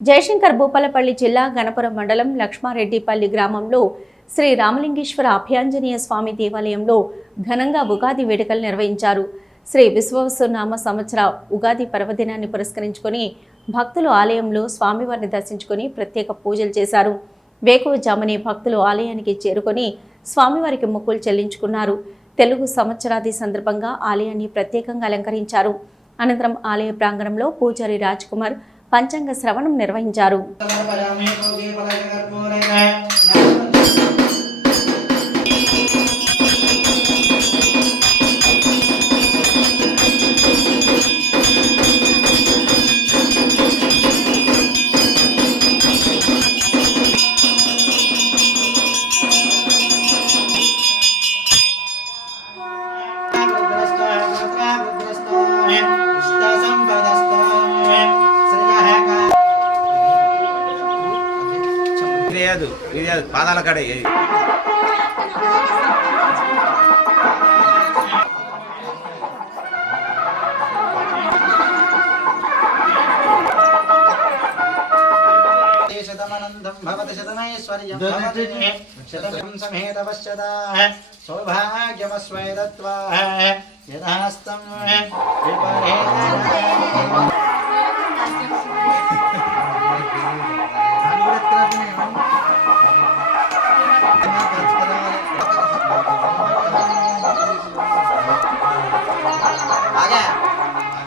జయశంకర్ భూపాలపల్లి జిల్లా గణపురం మండలం లక్ష్మారెడ్డిపల్లి గ్రామంలో శ్రీ రామలింగేశ్వర అభయాంజనేయ స్వామి దేవాలయంలో ఘనంగా ఉగాది వేడుకలు నిర్వహించారు. శ్రీ విశ్వవసునామ సంవత్సర ఉగాది పర్వదినాన్ని పురస్కరించుకొని భక్తులు ఆలయంలో స్వామివారిని దర్శించుకొని ప్రత్యేక పూజలు చేశారు. వేకువజామునే భక్తులు ఆలయానికి చేరుకొని స్వామివారికి మొక్కులు చెల్లించుకున్నారు. తెలుగు సంవత్సరాది సందర్భంగా ఆలయాన్ని ప్రత్యేకంగా అలంకరించారు. అనంతరం ఆలయ ప్రాంగణంలో పూజారి రాజ్ కుమార్ పంచాంగ శ్రవణం నిర్వహించారు. పాదాల కడే శతమనందం భవతి శతమైశ్వర్యం భవతి శతం సమేత పశ్యతాః సౌభాగ్యమస్వైదత్వాః యథాస్తం విపరేణ